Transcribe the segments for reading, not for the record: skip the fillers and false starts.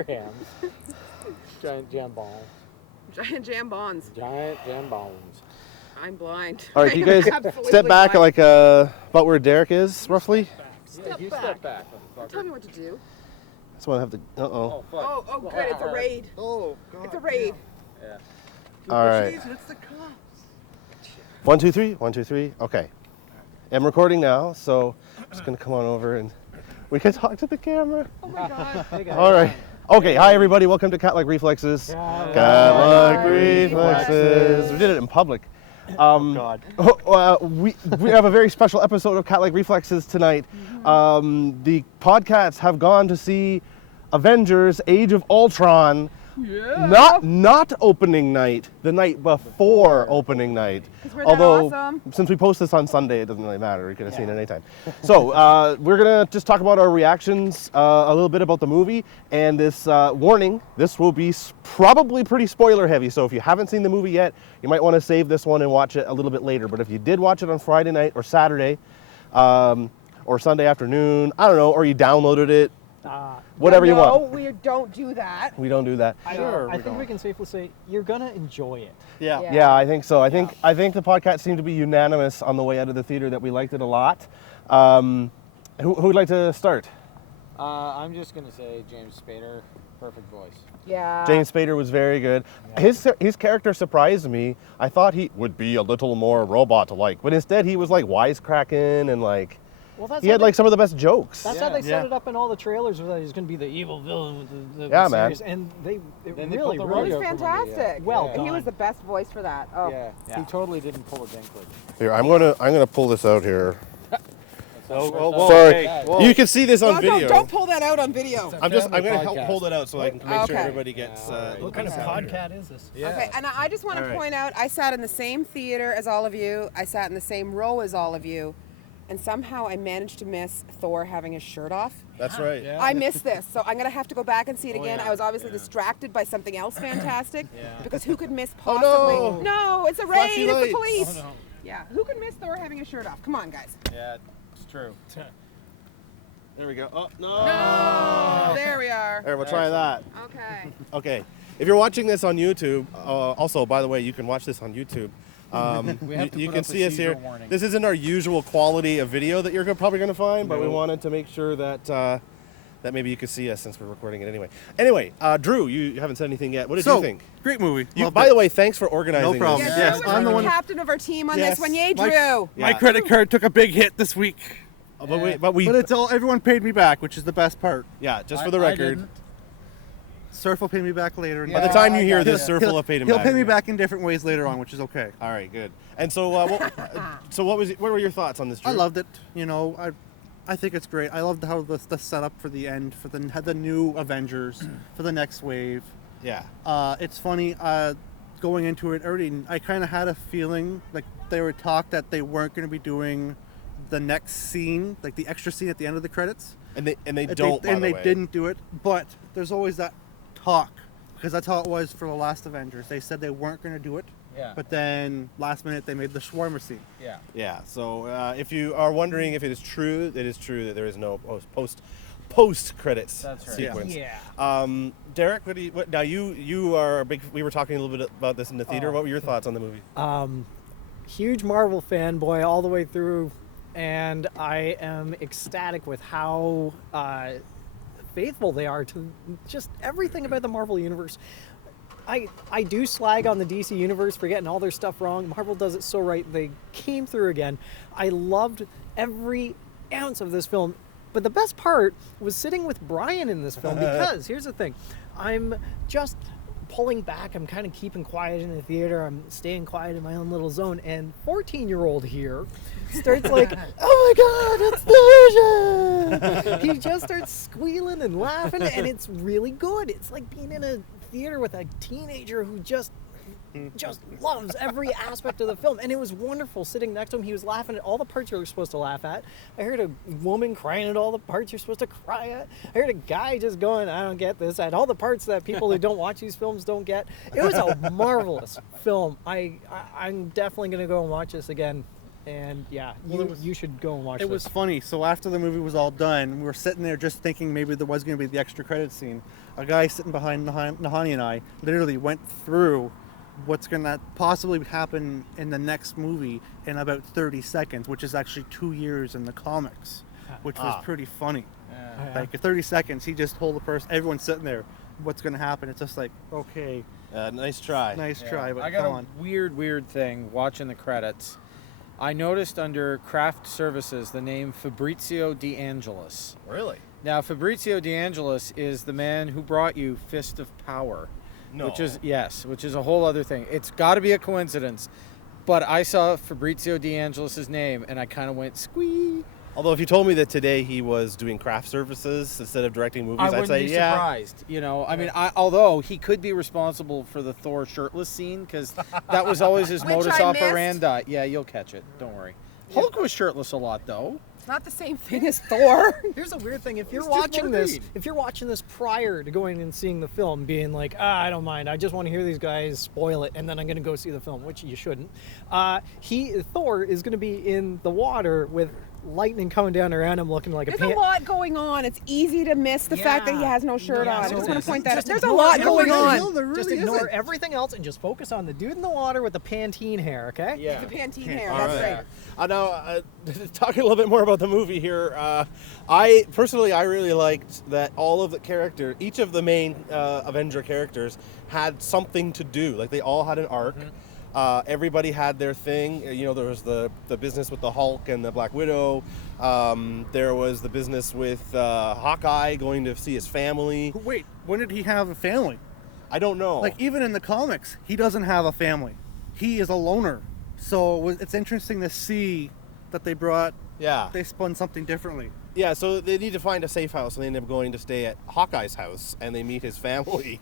Abrahams. Giant jambon. Giant jambons. Giant jambons. I'm blind. All right, can you guys Absolutely step back blind. like about where Derek is, roughly? Step You back. step back. Don't tell me what to do. That's why I have to. Oh, fuck. Oh, good. It's a raid. Oh, God. It's a raid. Yeah. All right. Jeez, it's the cops. 1, 2, 3. 1, 2, 3. Okay. I'm recording now, so I'm just gonna come on over and we can talk to the camera. Oh my God. All right. Okay. Hi, everybody. Welcome to Catlike Reflexes. Catlike Reflexes. We did it in public. God. We have a very special episode of Catlike Reflexes tonight. The PodCats have gone to see Avengers: Age of Ultron. Yeah. Not opening night, the night before opening night. 'Cause we're that Although, awesome. since we post this on Sunday, it doesn't really matter. You could have seen it anytime. So, we're going to just talk about our reactions, a little bit about the movie, and this warning, this will be probably pretty spoiler heavy. So if you haven't seen the movie yet, you might want to save this one and watch it a little bit later. But if you did watch it on Friday night or Saturday, or Sunday afternoon, I don't know, or you downloaded it, whatever you want. No, we don't do that. We don't do that. I think we can safely say you're gonna enjoy it. Yeah. Yeah. Yeah, I think so. I think the podcast seemed to be unanimous on the way out of the theater that we liked it a lot. Who would like to start? I'm just going to say James Spader, perfect voice. Yeah. James Spader was very good. His character surprised me. I thought he would be a little more robot-like, but instead he was like wisecracking and like Well, that's he had like some of the best jokes. That's how they set it up in all the trailers. That he's going to be the evil villain with the Yeah, man. series, and Then they they really, put the It really was rodeo fantastic. Well And he done. was the best voice for that. Oh. Yeah. He totally didn't pull a Dinklage. Here, I'm gonna pull this out here. Whoa, Sorry, hey. You can see this on Well, video. don't pull that out on video. I'm Family gonna help podcast. hold it out so I can make sure Okay. everybody gets. What kind of podcat is this? Yeah. Okay, and I just want to All right. point out, I sat in the same theater as all of you. I sat in the same row as all of you. And somehow I managed to miss Thor having his shirt off. That's right. Yeah. I missed this, so I'm going to have to go back and see it Oh, again. yeah. I was obviously distracted by something else fantastic. Yeah. Because who could miss Oh, possibly... no. No, it's a Flashy raid, it's lights. the police. Oh, no. Yeah, who could miss Thor having his shirt off? Come on, guys. Yeah, it's true. There we go. Oh no. No, there we are. There, we'll try that. Okay. Okay. If you're watching this on YouTube, also, by the way, you can watch this on YouTube. We have to you put can up a see us seizure here. warning. This isn't our usual quality of video that you're probably going to find, but we wanted to make sure that that maybe you could see us since we're recording it anyway. Anyway, Drew, you haven't said anything yet. What did you think? Great movie. By the way, thanks for organizing No problem. this. Yeah, Yes, Drew I'm was the the one- captain of our team on Yes. this one. Yay, My- Drew. My Yeah. credit card took a big hit this week, But we, but it's all everyone paid me back, which is the best part. yeah, just for the record. Surf will pay me back later. By the time you hear this, Surf will have paid him He'll back. pay me back in different ways later on, which is okay. All right, good. And so, what were your thoughts on this, Drew? I loved it. You know, I think it's great. I loved how the setup for the end, for the new Avengers, for the next wave. Yeah. It's funny, going into it already, I kind of had a feeling like they were talked that they weren't going to be doing the next scene, like the extra scene at the end of the credits. And they don't. And they didn't do it, but there's always that talk, because that's how it was for the last Avengers. They said they weren't going to do it, Yeah. but then last minute they made the shawarma scene. Yeah. Yeah. So if you are wondering if it is true that there is no post credits That's right. sequence. Yeah. Derek, now you are a big. We were talking a little bit about this in the theater. What were your thoughts on the movie? Huge Marvel fanboy all the way through, and I am ecstatic with how faithful they are to just everything about the Marvel universe. I do slag on the DC universe for getting all their stuff wrong. Marvel does it so right. They came through again. I loved every ounce of this film. But the best part was sitting with Brian in this film, because here's the thing. I'm just pulling back. I'm kind of keeping quiet in the theater. I'm staying quiet in my own little zone. And 14-year-old here starts like, oh my God, it's the Vision! He just starts squealing and laughing, and it's really good. It's like being in a theater with a teenager who just loves every aspect of the film, and it was wonderful sitting next to him. He was laughing at all the parts you were supposed to laugh at. I heard a woman crying at all the parts you're supposed to cry at. I heard a guy just going, I don't get this, at all the parts that people who don't watch these films don't get. It was a marvelous film. I'm definitely going to go and watch this again And yeah, Well, you should go and watch It this. was funny. So after the movie was all done, we were sitting there just thinking maybe there was going to be the extra credit scene. A guy sitting behind Nahani and I literally went through what's going to possibly happen in the next movie in about 30 seconds, which is actually 2 years in the comics, which was pretty funny. Yeah. Like in 30 seconds, he just told the person, everyone's sitting there, what's going to happen. It's just like, okay, Nice try. nice try, but I got come a on. weird thing watching the credits. I noticed under craft services the name Fabrizio De Angelis. Really? Now, Fabrizio De Angelis is the man who brought you Fist of Power. No. Which is a whole other thing. It's got to be a coincidence. But I saw Fabrizio De Angelis' name and I kind of went squee. Although if you told me that today he was doing craft services instead of directing movies, I I'd wouldn't say be yeah. surprised. You know, I mean, although he could be responsible for the Thor shirtless scene because that was always his Which modus I missed. operandi. Yeah, you'll catch it. Don't worry. Hulk was shirtless a lot though. It's not the same thing as Thor. Here's a weird thing: if you're It's just watching more this, green. if you're watching this prior to going and seeing the film, being like, I don't mind, I just want to hear these guys spoil it, and then I'm going to go see the film, which you shouldn't. Thor is going to be in the water with lightning coming down around him, looking like There's a a lot going on. It's easy to miss the fact that he Yeah. has no shirt Yeah, on. I so just want to point that out. just There's a ignore lot going everything. on. there really Just ignore isn't. everything else and just focus on the dude in the water with the Pantene hair, okay? Yeah. The Pantene hair. All That's right. right. Now, talking a little bit more about the movie here, I really liked that all of the characters, each of the main Avenger characters, had something to do. Like they all had an arc. Everybody had their thing. You know, there was the business with the Hulk and the Black Widow. There was the business with Hawkeye going to see his family. Wait, when did he have a family? I don't know. Like even in the comics, he doesn't have a family. He is a loner. So it's interesting to see that they spun something differently. Yeah, so they need to find a safe house, and they end up going to stay at Hawkeye's house, and they meet his family.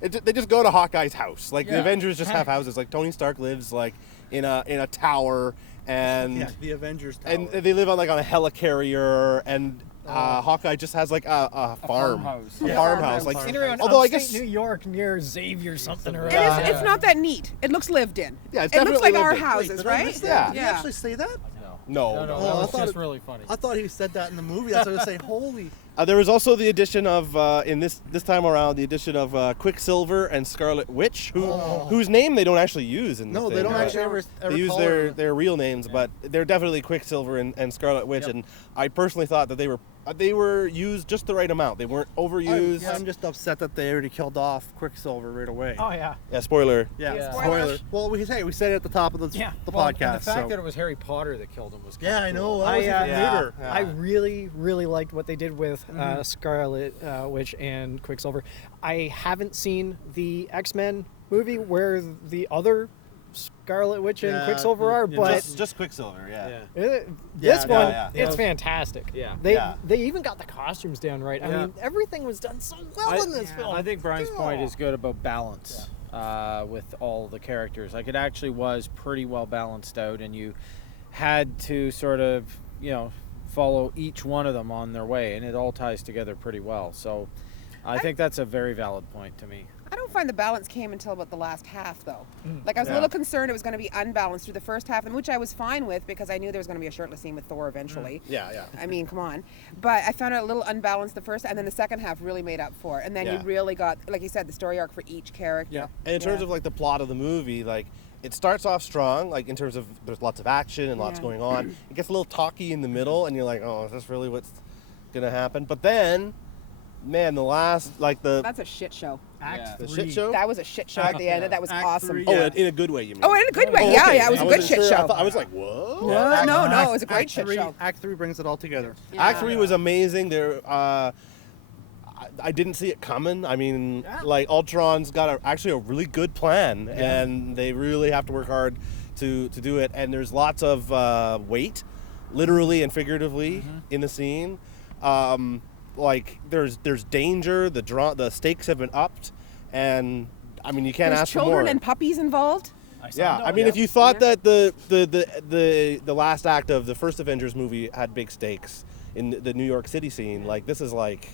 They just go to Hawkeye's house. Like the Avengers just have houses. Like Tony Stark lives like in a tower, and Yeah, the Avengers Tower. and they live on a helicarrier, and Hawkeye just has like a farm, farmhouse. a Yeah. farmhouse. Like, Sitting around although I upstate guess New York near Xavier something or It other. is, it's not that neat. It looks lived in. Yeah, it's it looks definitely like our lived in. houses, Did I right? miss that? Yeah. Did he actually say that? no. No, Oh, that I was thought just it- really funny. I thought he said that in the movie. That's what I was saying. Holy. There was also the addition of in this time around the addition of Quicksilver and Scarlet Witch, whose name they don't actually use in the No, thing. they don't but actually ever They use call their, her. their real names, but they're definitely Quicksilver and Scarlet Witch. Yep. And I personally thought that they were used just the right amount. They weren't overused. I'm just upset that they already killed off Quicksilver right away. Oh yeah. Yeah, spoiler. Yeah, Yeah. spoiler. Well, we said it at the top of the Well, podcast. and the fact so. that it was Harry Potter that killed him was kinda Yeah, I cool. know. That was even weirder. Yeah. I really liked what they did with Scarlet Witch and Quicksilver. I haven't seen the X-Men movie where the other Scarlet Witch and Yeah, Quicksilver are, yeah, but just Quicksilver. Yeah. this Yeah, one, yeah. it's fantastic. Yeah. They even got the costumes down right. I Yeah. mean, everything was done so well in this film. I think Brian's point is good about balance with all the characters. Like it actually was pretty well balanced out, and you had to sort of, follow each one of them on their way, and it all ties together pretty well. So I think that's a very valid point to me. I don't find the balance came until about the last half, though. Like, I was a little concerned it was going to be unbalanced through the first half, and which I was fine with because I knew there was going to be a shirtless scene with Thor eventually. Yeah. I mean, come on. But I found it a little unbalanced the first, and then the second half really made up for it. And then you Yeah. really got, like you said, the story arc for each character. Yeah. And in terms of like the plot of the movie, like it starts off strong, like in terms of there's lots of action and lots Yeah. going on. It gets a little talky in the middle, and you're like, oh, is this really what's gonna happen? But then, man, the last That's a shit show. Act the 3. shit show. That was a shit show at the end. That was Act awesome. three. Oh, Yeah. in a good way, you mean? Oh, in a good way. Oh, Yeah, okay. yeah. It was I a good wasn't shit sure. show. I was like, whoa. What? No, it was a great Act shit three, show. Act 3 brings it all together. Act 3 was amazing. There, I didn't see it coming. I mean, like Ultron's got actually a really good plan, and they really have to work hard to do it. And there's lots of weight, literally and figuratively, in the scene. Like there's danger. The stakes have been upped, and I mean you can't There's ask for more. children and puppies involved. Yeah, I mean, if you thought that the last act of the first Avengers movie had big stakes in the New York City scene, like this is like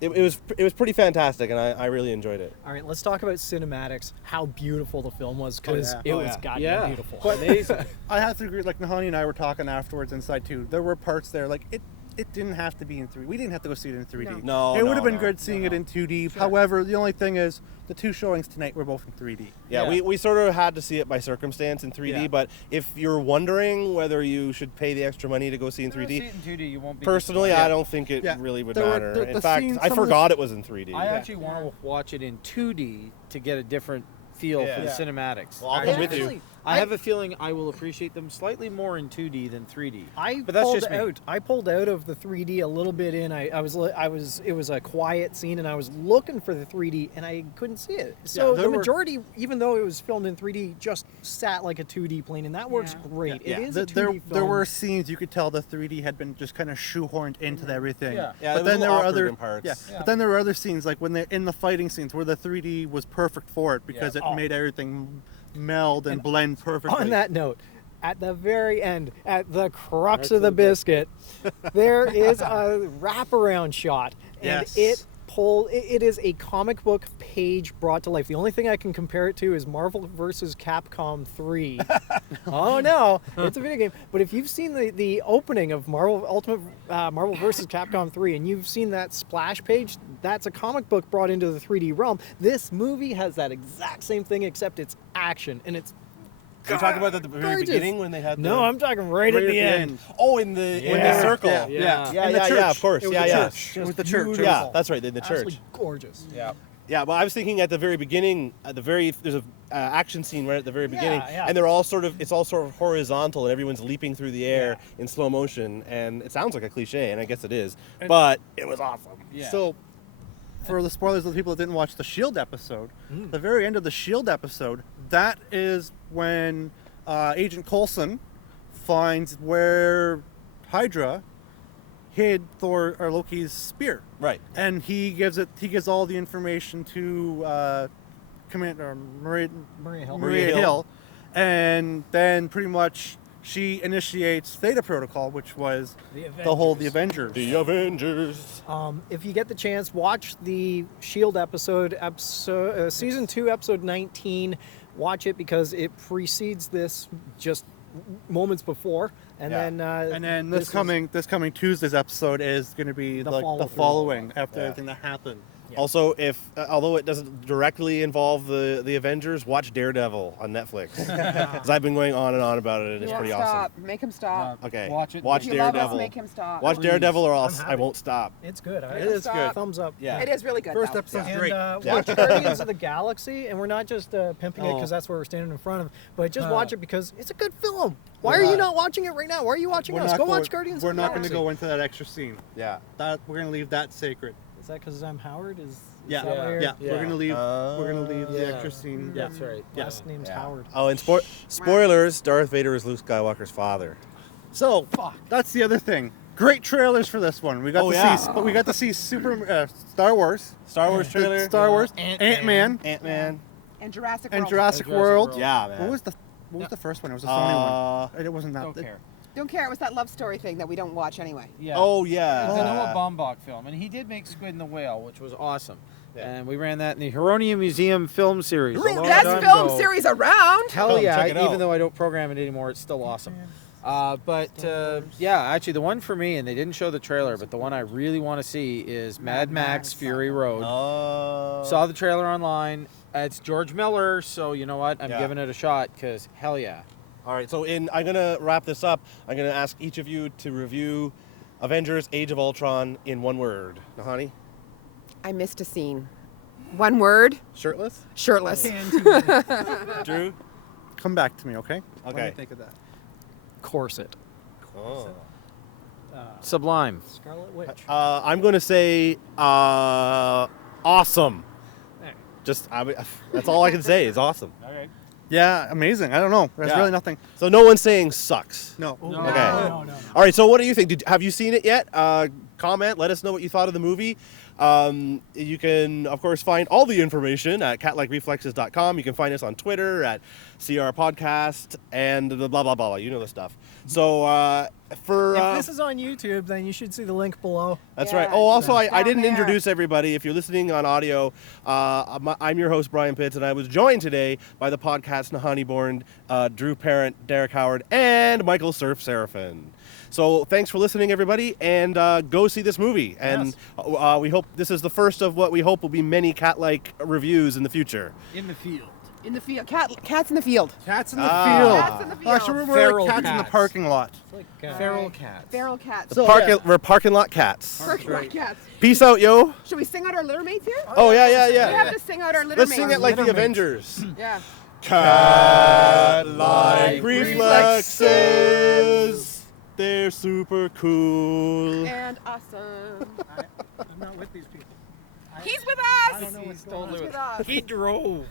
it was pretty fantastic, and I really enjoyed it. All right, let's talk about cinematics. How beautiful the film was, because yeah. it was goddamn beautiful. But Amazing. I have to agree. Like Nahani and I were talking afterwards inside too. There were parts there like it didn't have to be in 3D. We didn't have to go see it in 3D. No, it would have been no, good seeing it in 2D. However, the only thing is the 2 showings tonight were both in 3D. Yeah, Yeah. we sort of had to see it by circumstance in 3D, Yeah. but if you're wondering whether you should pay the extra money to go see in 3D, See it in 2D, you won't be personally, disappointed. I don't think it Yeah. really would There were- matter. the In fact, scenes- I some of the- forgot it was in 3D. I actually want to watch it in 2D to get a different feel Yeah. for the Yeah. cinematics. Well, I'll come with you. Actually, I have a feeling I will appreciate them slightly more in 2D than 3D. But that's pulled just me. out. I pulled out of the 3D a little bit in. It was a quiet scene, and I was looking for the 3D, and I couldn't see it. So there the were- majority, even though it was filmed in 3D, just sat like a 2D plane, and that works great. Yeah. It is a 2D There, film. there were scenes you could tell the 3D had been just kind of shoehorned into everything. Yeah. Yeah, it but was then a there little were awkward other in parts. Yeah. Yeah. But then there were other scenes like when they're in the fighting scenes where the 3D was perfect for it because Yeah. it made everything meld and blend perfectly. On that note, at the very end, at the crux of the biscuit, there is a wraparound shot, and Yes. it is a comic book page brought to life. The only thing I can compare it to is Marvel vs. Capcom 3. Oh no, it's a video game. But if you've seen the opening of Marvel vs. Capcom 3, and you've seen that splash page, that's a comic book brought into the 3D realm. This movie has that exact same thing, except it's action, and it's Are you talking about at the very gorgeous. beginning when they had No, the... I'm talking right at the end. Oh, in the circle. Yeah. Yeah, In the yeah, church. of course. It was yeah, the yeah. church. It was the church. beautiful. Yeah, that's right, in the church. Absolutely gorgeous. Yeah. Yeah, well, I was thinking at the very beginning, there's a action scene right at the very beginning, yeah. and it's all sort of horizontal, and everyone's leaping through the air in slow motion, and it sounds like a cliche, and I guess it is, but it was awesome. Yeah. So, for the spoilers of the people that didn't watch the S.H.I.E.L.D. episode, the very end of the S.H.I.E.L.D. episode, that is when Agent Coulson finds where Hydra hid Thor or Loki's spear. Right. And he gives all the information to Commander Maria Hill. Maria Hill, and then pretty much she initiates Theta Protocol, which was the Avengers. The Avengers. If you get the chance, watch the S.H.I.E.L.D. episode season 2, episode 19. Watch it because it precedes this just moments before, and Yeah. then this coming Tuesday's episode is going to be The the follow-through. following after Yeah. everything that happened. Yeah. Also, although it doesn't directly involve the Avengers, watch Daredevil on Netflix. Because I've been going on and on about it, and it's He won't pretty stop. awesome. Make him stop. Okay, Watch it. Watch If you love us, Daredevil. make him stop. Watch Daredevil, or else I'm I happy. won't stop. it's good. Make It him is stop. good. Thumbs up. Yeah. It is really good. First though. episode's And great. watch Guardians of the Galaxy, and we're not just pimping it Oh. because that's where we're standing in front of, but just watch it because it's a good film. Why are you not watching it right now? Why are you watching us? Go watch Guardians We're of the not going to Galaxy. go into that extra scene. Yeah. That we're going to leave that sacred. Is that because I'm Howard? Is Yeah, that why you're- yeah. Yeah. We're going to leave. we're going to leave the Yeah. extra scene. That's right. Last name's Yeah. Howard. Oh, and spoilers: Darth Vader is Luke Skywalker's father. So that's the other thing. Great trailers for this one. We got to see Star Wars, Star Wars trailer. Star Wars, Ant-Man. Ant-Man, Ant-Man. And Jurassic and World. Jurassic Jurassic World. World. Yeah, man. What was the first one? It was a Sony one. It wasn't that. Don't care. Don't care. It was that love story thing that we don't watch anyway. Yeah. Oh It's yeah. a Noah Baumbach film, and he did make Squid and the Whale, which was awesome. Yeah. And we ran that in the Heronia Museum film series. a long Best time film ago. series around. Hell Come yeah! check it out. Even though I don't program it anymore, it's still awesome. Yeah, actually, the one for me, and they didn't show the trailer, but the one I really want to see is Mad Max Fury Road. Oh. Saw the trailer online. It's George Miller, so you know what? I'm Yeah. giving it a shot because hell yeah. All right, so I'm gonna wrap this up. I'm gonna ask each of you to review Avengers: Age of Ultron in one word. Nahani, I missed a scene. One word. shirtless. Shirtless. Drew. Come back to me, okay? What do Okay. you think of that? Corset. Oh. Sublime. Scarlet Witch. I'm gonna say awesome. That's all I can say is awesome. Okay. Yeah, amazing. I don't know. There's Yeah. really nothing. So no one's saying sucks. No. No. Okay. No. All right. So what do you think? Have you seen it yet? Comment. Let us know what you thought of the movie. You can, of course, find all the information at catlikereflexes.com. You can find us on Twitter at CR Podcast and the blah, blah, blah. You know the stuff. So For If this is on YouTube, then you should see the link below. That's Yeah, right. Oh, also, I down didn't there. introduce everybody. If you're listening on audio, I'm your host, Brian Pitts, and I was joined today by the PodCats Nahani Born, Drew Parent, Derek Howard, and Michael Surf Seraphin. So thanks for listening, everybody, and go see this movie. And we hope this is the first of what we hope will be many cat-like reviews in the future. In the field. In the field. Cats in the field. Cats in the Ah. field. Cats in the field. Actually, we're Feral like cats in the cats. parking lot. It's like Feral cats. Feral cats. We're parking lot cats. Parking lot cats. Peace out, yo. Should we sing out our litter mates here? Oh, yeah. We have to sing out our litter Let's mates. sing it like the Litter mates. Avengers. Yeah. Catlike Reflexes. They're super cool. And awesome. I'm not with these people. He's with us. I don't know what's He's going on. with us. He drove.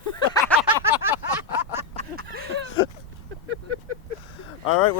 All right.